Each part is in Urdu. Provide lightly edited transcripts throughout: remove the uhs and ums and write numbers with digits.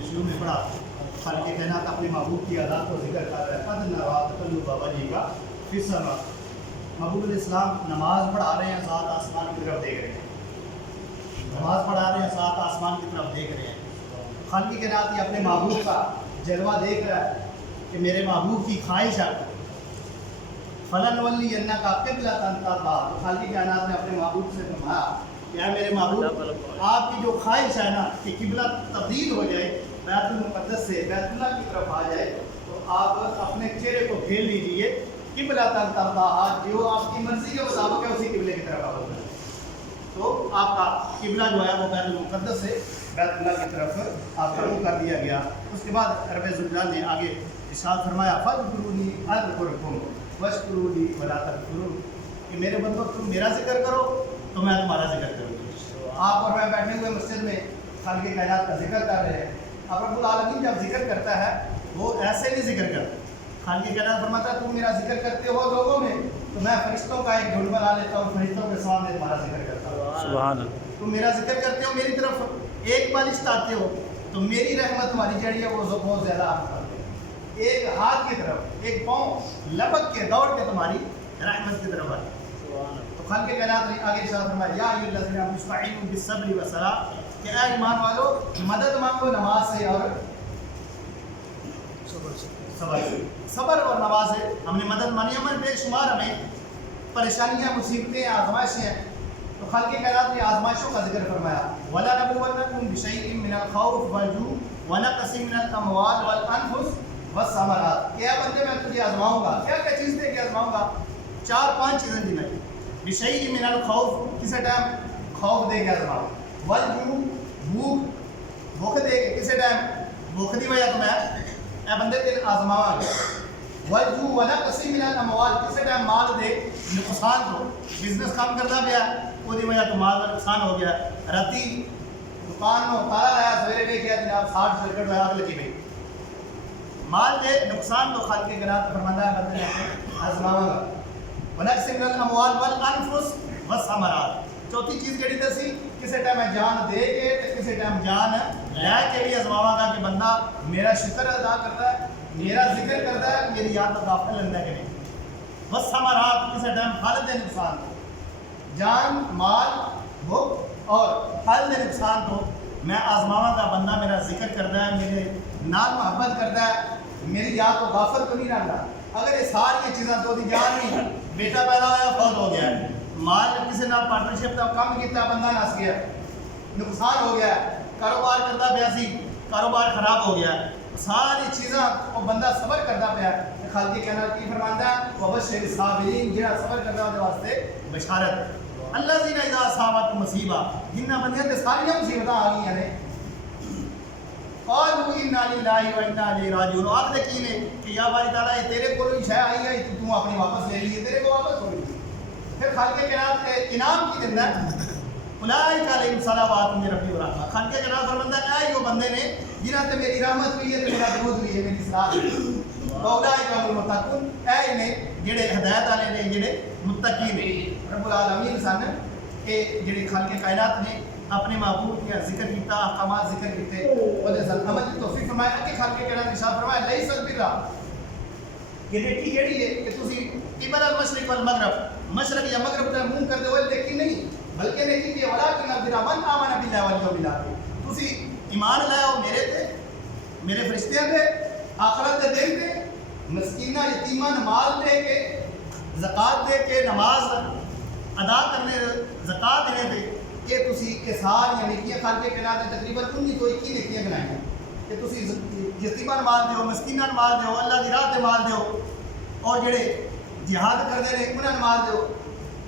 شروع میں پڑھا خالق کائنات اپنے محبوب کی ادا کو ذکر کر رہا ہے قد نرا تقلب وجهك فی السماء. محبوب علیہ السلام نماز پڑھا رہے ہیں، ساتھ آسمان کی طرف دیکھ رہے ہیں. نماز پڑھا رہے ہیں، ساتھ آسمان کی طرف دیکھ رہے ہیں. خالق کائنات یہ اپنے محبوب کا جلوہ دیکھ رہا ہے کہ میرے محبوب کی خواہش ہے فَلَنُوَلِّيَنَّكَ قِبْلَةً تَرْضَاهَا. خالق کائنات نے اپنے محبوب سے فرمایا کہ اے میرے محبوب آپ کی جو خواہش ہے نا کہ قبلہ تبدیل ہو جائے، بیت المقدس سے بیت اللہ کی طرف آ جائے، تو آپ اپنے چہرے کو پھیر لیجئے قِبْلَةً تَرْضَاهَا، جو آپ کی مرضی کے مطابق ہے اسی قبلے کی طرف آپ جائیں. تو آپ کا قبلہ جو ہے وہ بیت المقدس سے بیت اللہ کی طرف آپ کا منہ کر دیا گیا. اس کے بعد رب ذوالجلال نے آگے ارشاد فرمایا فَاذْكُرُونِي أَذْكُرْكُمْ وَاشْكُرُوا لِي وَلَا تَكْفُرُونِ، کہ میرے بندو تم میرا ذکر کرو تو میں تمہارا ذکر کروں گی. آپ اور میں بیٹھے ہوئے مسجد میں خالق کائنات کا ذکر کر رہے ہیں. اب رب العالمین جب ذکر کرتا ہے وہ ایسے نہیں ذکر کرتا. خالق کائنات فرماتا ہے تم میرا ذکر کرتے ہو لوگوں میں تو میں فرشتوں کا ایک جھنڈ بنا لیتا ہوں، فرشتوں کے سامنے تمہارا ذکر کرتا ہوں. سبحان اللہ. تم میرا ذکر کرتے ہو، میری طرف ایک بالشت آتے ہو تو میری رحمت تمہاری جڑی ہے وہ بہت زیادہ آپ کرتے ہیں. ایک ہاتھ کی طرف، ایک پاؤں لپک کے دوڑ کے تمہاری رحمت کی طرف آتے. تو خالق کائنات نے آگے ارشاد فرمایا یا ایھا الذین آمنوا استعینوا بالصبر والصلاۃ، کہ اے ایمان والو مدد مانگو نماز سے اور صبر سے. صبر اور نماز سے ہم نے مدد مانی. ہمیں بے شمار ہمیں پریشانیاں، مصیبتیں، آزمائشیں ہیں. تو خالق کائنات نے آزمائشوں کا ذکر فرمایا وَلَنَبْلُوَنَّكُمْ بِشَيْءٍ مِّنَ الْخَوْفِ وَالْجُوعِ وَنَقْصٍ مِّنَ الْأَمْوَالِ وَالْأَنفُسِ وَالثَّمَرَاتِ. کیا بندے میں تجھے آزماؤں گا، کیا کیا چیز دے کے آزماؤں گا؟ 4-5 چیزیں گنائی. بِشَيْءٍ مِّنَ الْخَوْفِ، کسی ٹائم خوف دے کے آزماؤں. وَالْجُوعِ، بھوک دے کے، کسی ٹائم بھوک دی وجہ تو میں اے بندے تیرے آزماواں گے. وَالْجُوعِ وَنَقْصٍ مِّنَ الْأَمْوَالِ، کسی ٹائم مال دے نقصان کو، بزنس کام کرتا پیا وہ دی وجہ تو مال کا نقصان ہو گیا. راتی دکان میں تالا لایا، سویرے لے گیا جناب 60 سرکٹ ہویا آگ لگی گئی. مال دے نقصان تو خالق کائنات فرماتا ہے بندے نے آزماواں گا. وَنَقْصٍ مِّنَ الْأَمْوَالِ وَالْأَنفُسِ وَالثَّمَرَاتِ. چوتھی چیز کہڑی دسی؟ کسی ٹائم میں جان دے کے تے کسی ٹائم جان لے کے بھی آزماواں گا کہ بندہ میرا شکر ادا کرتا ہے، میرا ذکر کرتا ہے، میری یاد کا غافل رہتا ہے کہ نہیں. وَالثَّمَرَاتِ، کسی ٹائم پھل دے نقصان کو، جان، مال، بھوک اور پھل دے نقصان کو میں آزماواں گا. بندہ میرا ذکر کرتا ہے، میرے نال محبت کرتا ہے، میری یاد کو غافل تو نہیں رہتا. اگر یہ ساری چیزاں تو دی جان نہیں، بیٹا پیدا ہوا فوت ہو گیا ہے، مال کسی نال پارٹنرشپ کا کم کیتا بندہ نس گیا، نقصان ہو گیا، کاروبار کرتا پیا سی کاروبار خراب ہو گیا، ساری چیزاں وہ بندہ صبر کرتا پیا. خالق کائنات کی فرماندا ہے وبشر الصابرین، جہاں صبر کرتا ہے واسطے بشارت. الذین اذا اصابتهم مصیبہ، جنہاں بندیاں تے ساری مصیبتاں آ گئیاں نے، قالوا انا للہ وانا الیہ راجعون، آخر کی نے کہ یا باری تعالیٰ یہ تیرے کو ہی شے آئی ہے تو اپنی واپس لے لیے، تیرے کو واپس ہو گئی. پھر خالق کائنات انعام کی دیتا ہے اولئک علیہم صلوات من ربی ورحمہ. خالق کائنات فرماتا ہے اے وہ بندے نے جنہاں تے میری رحمت ہوئی ہے تے میرا درود ہوئی ہے، میری صلاح ہوئی ہے. اولئک هم المتقون، اے نے جڑے ہدایت والے نے، جڑے متقی نے. رب العالمین سن کہ جڑے خالق کائنات نے اپنے محبوب کا ذکر کیتا، احکامات ذکر کیتے، اور سن عمل کی توفیق فرمایا کہ خالق کائنات نے ارشاد فرمایا لیس البر، یہ نیکی کیڑی ہے کہ تسی قبل المشرق والمغرب، مشرق یا مغرب تے منہ کر دے وہ نیکی نہیں، بلکہ نیکی کہ ولکن البر من آمن باللہ والیوم الاخر، تسی ایمان لاؤ میرے تے، میرے فرشتیاں تے، آخرت دے دن تے، مسکینہ یتیمہ مال دے کے، زکوٰۃ دے کے، نماز ادا کرنے، زکوٰۃ دینے تے، کہ تسی یہ ساری نیکیاں خالق کائنات نے تقریباً 19 تو 21 نیکیاں بنائی ہیں کہ تسی یتیمہ مال دیو، مسکینہ مال دیو، اللہ دی راہ تے مال دیو، اور جڑے جہاد کرتے ہیں انہاں مال دیو.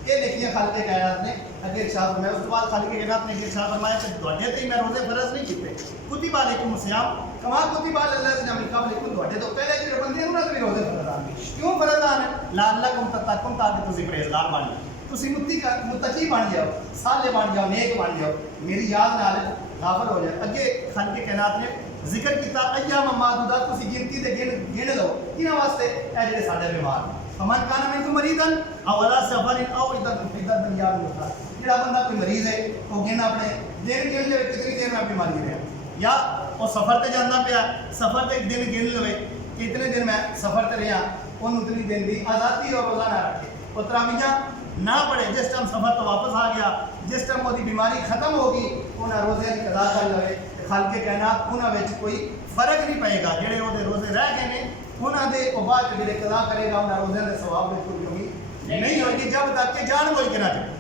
یہ نیکیاں خالق کائنات نے اگے ارشاد فرمایا. اس کے بعد خالق کائنات نے ارشاد فرمایا کہ تواڈے تے میں روزے فرض نہیں کیتے، کتب علیکم الصیام کما کتب علی الذین من قبلکم، تواڈے تو پہلے جڑے بندے انہاں تے روزے فرض آن. کیوں فرض آن؟ لعلکم تتقون، تاکہ تسی پرہیزگار بن جاؤ، تسی متقی بن جاؤ، صالح بن جاؤ، نیک بن جاؤ، میری یاد نال غافل ہو جائے. اگے خالق کائنات نے ذکر کیتا ایام معدودات، تسی گنتی دے گن لو کیناں واسطے؟ اے جڑے ساڈے بیمار، فمن کان منکم مریضا او علی سفر او عدۃ من ایام اخر. جڑا بندہ کوئی مریض ہے وہ گن اپنے دن گن لے کتنی دیر میں بیماری رہے. یا وہ سفر تے جانا پیا سفر تے ایک دن گن لوے کہ اتنے دن میں سفر تے رہا ان اتنی دن کی آزادی اور روزہ نہ رکھے وہ تراویحاں نہ پڑھے جس ٹائم سفر تو واپس آ گیا جس ٹائم وہ بیماری ختم ہوگی انہیں روزے کی قضا کر لوے خالق کائنات انہوں کوئی فرق نہیں پائے گا جڑے وہ روزے رہ گئے ہیں انہوں نے بعد جڑے قضا کرے گا انہیں روزے کے ثواب میں کوئی کمی نہیں ہوگی جب تک کہ جان بوجھ کے نہ چلے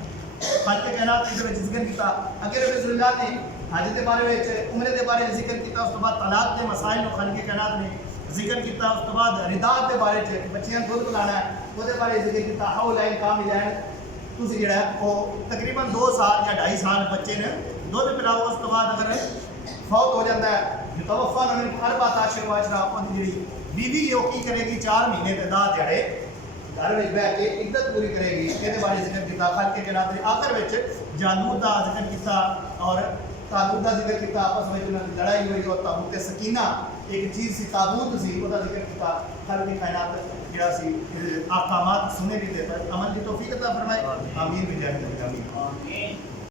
خالق کائنات نے ذکر کیا اگر رسول اللہ نے حج کے بارے عمرے کے بارے ذکر کیا اس کے بعد طلاق کے مسائل کو خالق کائنات نے ذکر کیا اس کے بعد رداء کے بارے بچیاں دودھ پلانا ہے وہ بارے ذکر کیا حولین کاملین تسی جڑا ہے وہ تقریباً 2 سال یا 2.5 سال بچے نے دودھ پلاؤ اس کے بعد اگر فوت ہو جاتا ہے توفا من اربعۃ اشہر وعشرہ اپنی جڑی بیوی وہ کی کرے گی 4 مہینے تے 10 دیہڑے گھر میں بیٹھ کے عدت پوری کرے گی یہ بارے ذکر کیا خالق کائنات نے آخر میں جالوت کا ذکر کیا اور تابوت کا ذکر کیا آپس میں انہوں نے لڑائی ہوئی اور تابوت سکینہ ایک چیز سی تابوت سی وہ ذکر کیا خالق کائنات جڑا سی احکامات سنے بھی دے پر عمل کی توفیق عطا فرمائے آمین بجاہ آمین